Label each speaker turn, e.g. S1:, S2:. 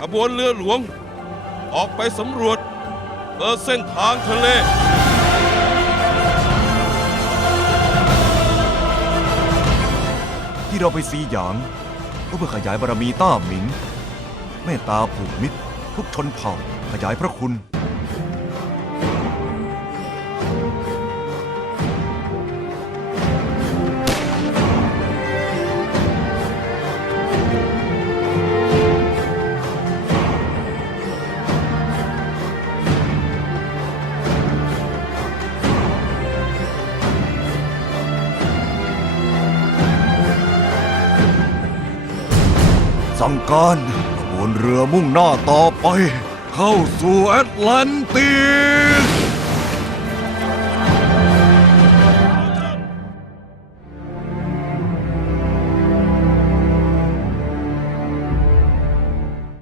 S1: ขบวนเรือหลวง ออกไปสำรวจเปิดเส้นทางทะเล
S2: ที่เราไปซีหยางก็เพื่อขยายบารมีต้าหมิงเมตตาผูกมิตรทุกชนเผ่าขยายพระคุณ สั่งการขบวนเรือมุ่งหน้าต่อไป เข้าสู่แอตแลนติก